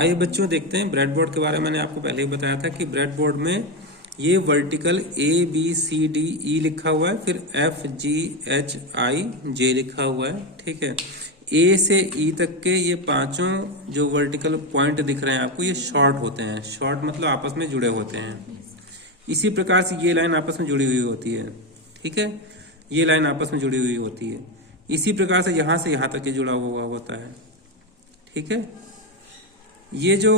आइए बच्चों देखते हैं ब्रेडबोर्ड के बारे में। मैंने आपको पहले ही बताया था कि ब्रेडबोर्ड में ये वर्टिकल ABCDE लिखा हुआ है, फिर FGHI J लिखा हुआ है, ठीक है। A से E तक के ये पांचों जो वर्टिकल पॉइंट दिख रहे हैं आपको, ये शॉर्ट होते हैं। शॉर्ट मतलब आपस में जुड़े होते हैं। इसी प्रकार से ये लाइन आपस में जुड़ी हुई होती है, ठीक है। ये लाइन आपस में जुड़ी हुई होती है। इसी प्रकार से यहां तक ये जुड़ा हुआ होता है, ठीक है। ये जो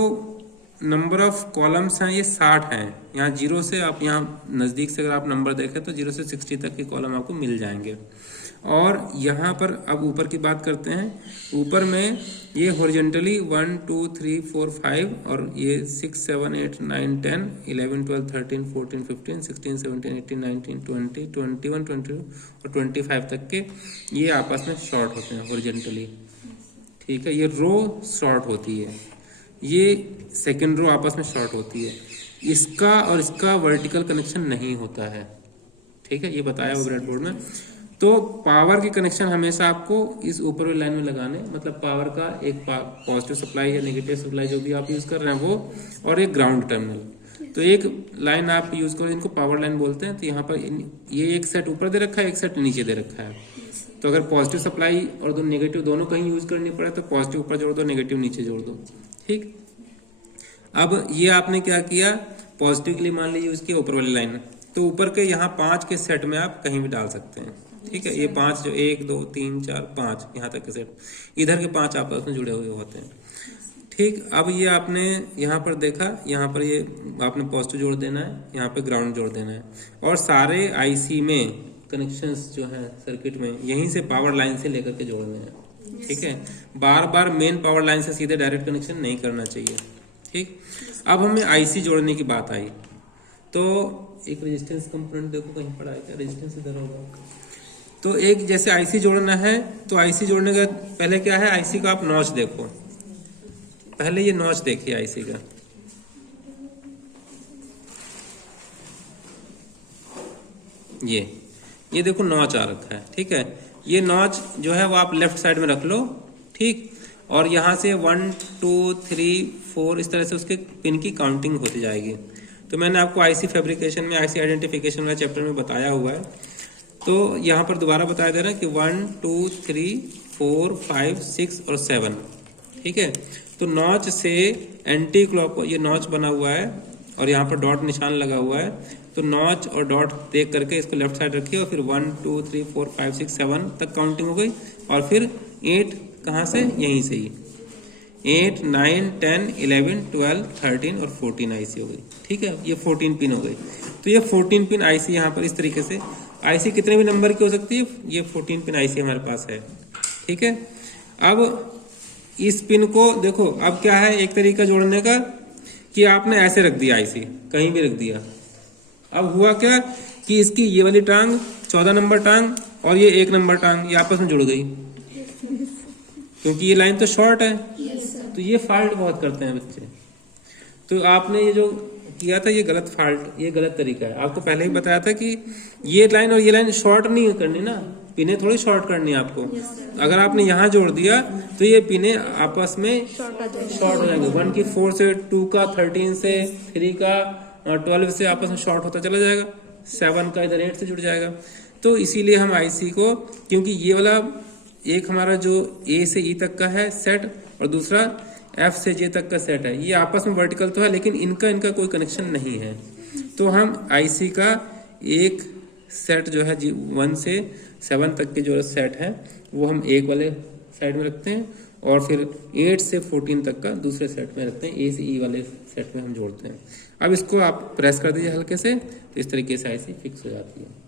नंबर ऑफ कॉलम्स हैं ये 60 हैं। यहाँ 0 से आप यहाँ नज़दीक से अगर आप नंबर देखें तो 0 से 60 तक के कॉलम आपको मिल जाएंगे। और यहाँ पर अब ऊपर की बात करते हैं। ऊपर में ये हॉरिजॉन्टली 1 2 3 4 5 और ये 6 7 8 9 10 11 12 13 14 15 16 17 18 19 20 21 22 और 25 तक के ये आपस में शॉर्ट होते हैं हॉरिजॉन्टली, ठीक है। ये रो शॉर्ट होती है, ये सेकेंड रो आपस में शॉर्ट होती है। इसका और इसका वर्टिकल कनेक्शन नहीं होता है, ठीक है। ये बताया हुआ ब्रेडबोर्ड में। तो पावर की कनेक्शन हमेशा आपको इस ऊपर वाली लाइन में लगाने, मतलब पावर का एक पॉजिटिव सप्लाई या नेगेटिव सप्लाई जो भी आप यूज कर रहे हैं वो, और एक ग्राउंड टर्मिनल। तो एक लाइन आप यूज करो, इनको पावर लाइन बोलते हैं। तो यहाँ पर ये एक सेट ऊपर दे रखा है, एक सेट नीचे दे रखा है। तो अगर पॉजिटिव सप्लाई और दो नेगेटिव दोनों कहीं यूज करनी पड़े तो पॉजिटिव ऊपर जोड़ दो, नेगेटिव नीचे जोड़ दो, ठीक। अब ये आपने क्या किया, पॉजिटिव के लिए मान लीजिए यूज किया ऊपर वाली लाइन, तो ऊपर के यहाँ 5 के सेट में आप कहीं भी डाल सकते हैं, ठीक है। ये 5 जो 1 2 3 4 5 यहाँ तक के सेट, इधर के 5 आपस में जुड़े हुए होते हैं, ठीक। अब ये आपने यहाँ पर देखा, यहाँ पर ये आपने पॉजिटिव जोड़ देना है, यहाँ पे ग्राउंड जोड़ देना है। और सारे आईसी में कनेक्शंस जो है सर्किट में यहीं से पावर लाइन से लेकर के जोड़ने हैं, ठीक है। बार बार मेन पावर लाइन से सीधे डायरेक्ट कनेक्शन नहीं करना चाहिए, ठीक। अब हमें आईसी जोड़ने की बात आई तो एक रेजिस्टेंस कंपोनेंट देखो कहीं पड़ा है क्या, रेजिस्टेंस इधर होगा। तो एक जैसे आईसी जोड़ना है तो आईसी जोड़ने का पहले क्या है, आईसी का आप नॉच देखो। पहले ये नॉच देखिए आईसी का, ये देखो नॉच आ रखा है, ठीक है। ये नॉच जो है वो आप लेफ्ट साइड में रख लो, ठीक। और यहाँ से 1 2 3 4 इस तरह से उसके पिन की काउंटिंग होती जाएगी। तो मैंने आपको आईसी फैब्रिकेशन में, आईसी आइडेंटिफिकेशन वाले चैप्टर में बताया हुआ है। तो यहाँ पर दोबारा बताया दे रहा है कि 1 2 3 4 5 6 और 7, ठीक है। तो नॉच से एंटी क्लॉक, ये नॉच बना हुआ है और यहाँ पर डॉट निशान लगा हुआ है। तो नॉच और डॉट देख करके इसको लेफ्ट साइड रखिए और फिर 1 2 3 4 5 6 7 तक काउंटिंग हो गई। और फिर 8 कहाँ से, यहीं से ही 8 9 10 11 12 13 और 14 आईसी हो गई, ठीक है। ये 14 पिन हो गई। तो ये 14 पिन आईसी यहाँ पर इस तरीके से, आईसी कितने भी नंबर की हो सकती है, ये 14 पिन आईसी हमारे पास है, ठीक है। अब इस पिन को देखो, अब क्या है एक तरीका जोड़ने का कि आपने ऐसे रख दिया आईसी, कहीं भी रख दिया। अब हुआ क्या कि इसकी ये वाली टांग 14 नंबर टांग और ये 1 नंबर टांग ये आपस में जुड़ गई, क्योंकि ये लाइन तो शॉर्ट है। तो ये फॉल्ट बहुत करते हैं बच्चे। तो आपने ये जो किया था ये गलत फॉल्ट, ये गलत तरीका है। आपको पहले ही बताया था कि ये लाइन और ये लाइन शॉर्ट नहीं करनी ना, पिने थोड़ी शॉर्ट करनी है आपको। अगर आपने यहाँ जोड़ दिया तो ये पिने आपस में शॉर्ट हो जाएंगे। 1 की 4 से, 2 का 13 से, 3 का 12 से आपस में शॉर्ट होता चला जाएगा। 7 का इधर 8 से जुड़ जाएगा। तो इसीलिए हम आईसी को, क्योंकि ये वाला एक हमारा जो ए से ई तक का है सेट और दूसरा एफ से जे तक का सेट है, ये आपस में वर्टिकल तो है लेकिन इनका कोई कनेक्शन नहीं है। तो हम आईसी का एक सेट जो है 1 से 7 तक के जो सेट है वो हम एक वाले साइड में रखते हैं और फिर 8 से 14 तक का दूसरे सेट में रखते हैं, ए से ई वाले सेट में हम जोड़ते हैं। अब इसको आप प्रेस कर दीजिए हल्के से, तो इस तरीके से आईसी फिक्स हो जाती है।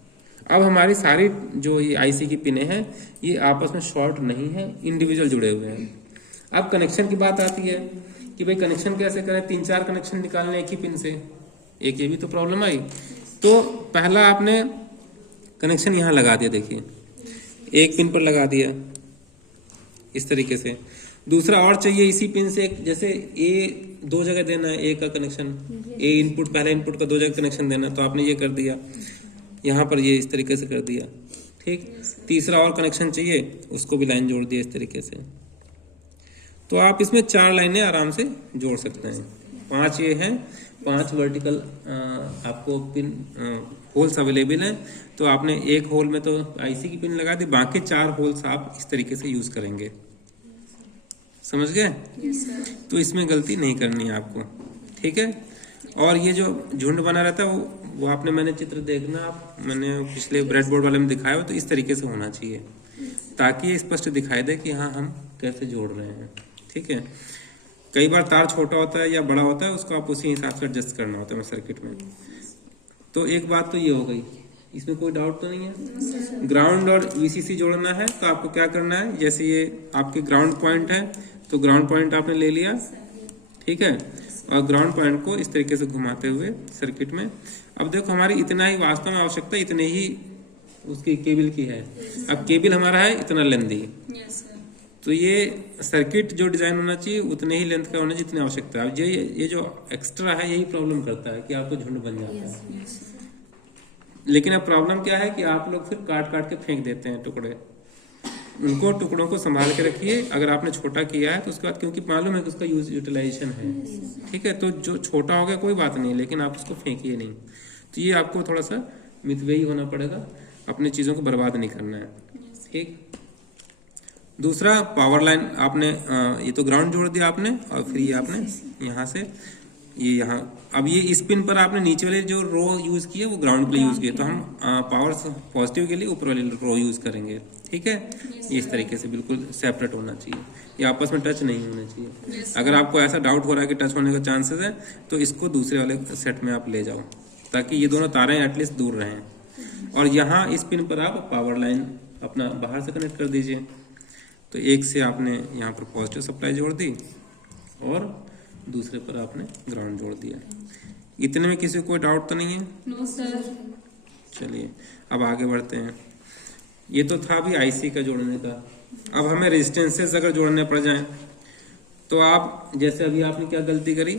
अब हमारी सारी जो ये आईसी की पिने हैं ये आपस में शॉर्ट नहीं है, इंडिविजुअल जुड़े हुए हैं। अब कनेक्शन की बात आती है कि भाई कनेक्शन कैसे करें, 3-4 कनेक्शन निकालने एक ही पिन से, एक ये भी तो प्रॉब्लम आई। तो पहला आपने कनेक्शन यहाँ लगा दिया, देखिए एक पिन पर लगा दिया इस तरीके से। दूसरा और चाहिए इसी पिन से, जैसे ए 2 जगह देना है, ए का कनेक्शन, ए इनपुट, पहला इनपुट का 2 जगह कनेक्शन देना, तो आपने ये कर दिया, यहाँ पर ये इस तरीके से कर दिया, ठीक। तीसरा और कनेक्शन चाहिए, उसको भी लाइन जोड़ दिया इस तरीके से। तो आप इसमें 4 लाइनें आराम से जोड़ सकते हैं। 5 ये है, 5 वर्टिकल आपको पिन होल्स अवेलेबल है। तो आपने एक होल में तो आईसी की पिन लगा दी, बाकी 4 होल्स आप इस तरीके से यूज करेंगे। समझ गए? तो इसमें गलती नहीं करनी है आपको, ठीक है। और ये जो झुंड बना रहता है वो आपने, मैंने चित्र देखना आप, मैंने पिछले ब्रेड बोर्ड वाले में दिखाया हो, तो इस तरीके से होना चाहिए ताकि ये स्पष्ट दिखाई दे कि हाँ हम कैसे जोड़ रहे हैं, ठीक है। कई बार तार छोटा होता है या बड़ा होता है, उसको आप उसी हिसाब से एडजस्ट करना होता है सर्किट में। तो एक बात तो ये हो गई, इसमें कोई डाउट तो नहीं है। ग्राउंड और वीसीसी जोड़ना है तो आपको क्या करना है, जैसे ये आपके ग्राउंड पॉइंट है तो ग्राउंड पॉइंट आपने ले लिया, ठीक है, और ग्राउंड पॉइंट को इस तरीके से घुमाते हुए सर्किट में। अब देखो हमारी इतना ही वास्तव में आवश्यकता इतने ही उसकी केबल की है। अब केबल हमारा है इतना लेंथी, तो ये सर्किट जो डिजाइन होना चाहिए उतने ही लेंथ का होना चाहिए जितनी आवश्यकता है। अब ये जो एक्स्ट्रा है यही प्रॉब्लम करता है कि आपको झुंड बन जाता है। लेकिन अब प्रॉब्लम क्या है कि आप लोग फिर काट काट के फेंक देते हैं टुकड़े। उनको टुकड़ों को संभाल के रखिए। अगर आपने छोटा किया है तो उसके बाद, क्योंकि मालूम है कि उसका यूटिलाइजेशन है, ठीक है, तो जो छोटा हो गया कोई बात नहीं, लेकिन आप उसको फेंकिए नहीं। तो ये आपको थोड़ा सा मितव्ययी होना पड़ेगा, अपनी चीजों को बर्बाद नहीं करना है, ठीक। दूसरा, पावर लाइन आपने ये तो ग्राउंड जोड़ दिया आपने, और फिर ये आपने यहाँ से ये यहाँ, अब ये इस पिन पर आपने नीचे वाले जो रो यूज किए वो ग्राउंड के लिए यूज किए, तो हम पावर पॉजिटिव के लिए ऊपर वाले रो यूज करेंगे, ठीक है। ये इस तरीके से बिल्कुल सेपरेट होना चाहिए, ये आपस में टच नहीं होने चाहिए। अगर आपको ऐसा डाउट हो रहा है कि टच होने का चांसेस है तो इसको दूसरे वाले सेट में आप ले जाओ ताकि ये दोनों तारें एटलीस्ट दूर रहें। और यहाँ इस पिन पर आप पावर लाइन अपना बाहर से कनेक्ट कर दीजिए। तो एक से आपने यहाँ पर पॉजिटिव सप्लाई जोड़ दी और दूसरे पर आपने ग्राउंड जोड़ दिया। इतने में किसी को कोई डाउट तो नहीं है? No sir. चलिए अब आगे बढ़ते हैं। ये तो था भी आईसी का जोड़ने का। अब हमें रेजिस्टेंसेस अगर जोड़ने पड़ जाएं तो आप, जैसे अभी आपने क्या गलती करी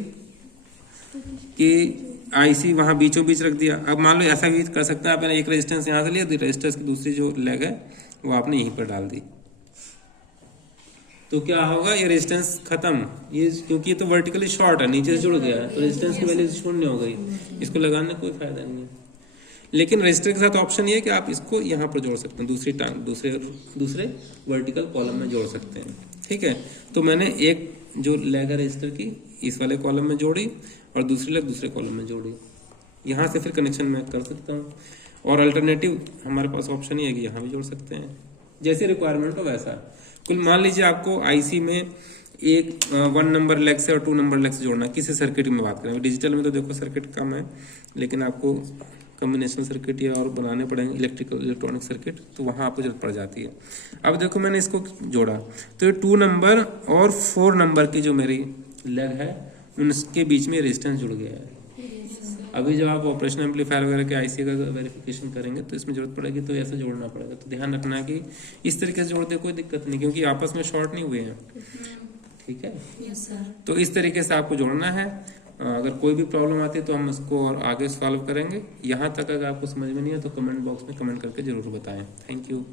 कि आईसी वहां बीचों बीच रख दिया। अब मान लो ऐसा भी कर सकते हैं, आपने एक रेजिस्टेंस यहाँ से लिया, रेजिस्टेंस की दूसरी जो लेग है वो आपने यहीं पर डाल दी, तो क्या होगा, ये रेजिस्टेंस खत्म। ये क्योंकि ये तो वर्टिकली शॉर्ट है, नीचे से जुड़ गया है, तो रेजिस्टेंस की वैल्यू शून्य हो गई, इसको लगाने का कोई फायदा नहीं है। लेकिन रजिस्टर के साथ ऑप्शन ये है कि आप इसको यहाँ पर जोड़ सकते हैं, दूसरी टांग दूसरे वर्टिकल कॉलम में जोड़ सकते हैं, ठीक है। तो मैंने एक जो लेग है रजिस्टर की इस वाले कॉलम में जोड़ी और दूसरी लेग दूसरे कॉलम में जोड़ी। यहाँ से फिर कनेक्शन मैं कर सकता हूँ, और अल्टरनेटिव हमारे पास ऑप्शन ही है कि यहाँ भी जोड़ सकते हैं, जैसे रिक्वायरमेंट हो वैसा। कुल मान लीजिए आपको आईसी में एक 1 नंबर लेग से और 2 नंबर लेग से जोड़ना, किसी सर्किट में बात करें। डिजिटल में तो देखो सर्किट कम है, लेकिन आपको कॉम्बिनेशन सर्किट या और बनाने पड़ेंगे इलेक्ट्रॉनिक सर्किट, तो वहां आपको जरूरत पड़ जाती है। अब देखो मैंने इसको जोड़ा, तो ये 2 नंबर और 4 नंबर की जो मेरी लेग है उनके बीच में रेजिस्टेंस जुड़ गया है। अभी जब आप ऑपरेशन एम्पलीफायर वगैरह के आईसी का वेरिफिकेशन करेंगे तो इसमें जरूरत पड़ेगी, तो ऐसा जोड़ना पड़ेगा। तो ध्यान रखना कि इस तरीके से जोड़ दे, कोई दिक्कत नहीं, क्योंकि आपस में शॉर्ट नहीं हुए हैं, ठीक है। तो इस तरीके से आपको जोड़ना है। अगर कोई भी प्रॉब्लम आती है तो हम उसको और आगे सॉल्व करेंगे। यहाँ तक अगर आपको समझ में नहीं है तो कमेंट बॉक्स में कमेंट करके जरूर बताएं। Thank you.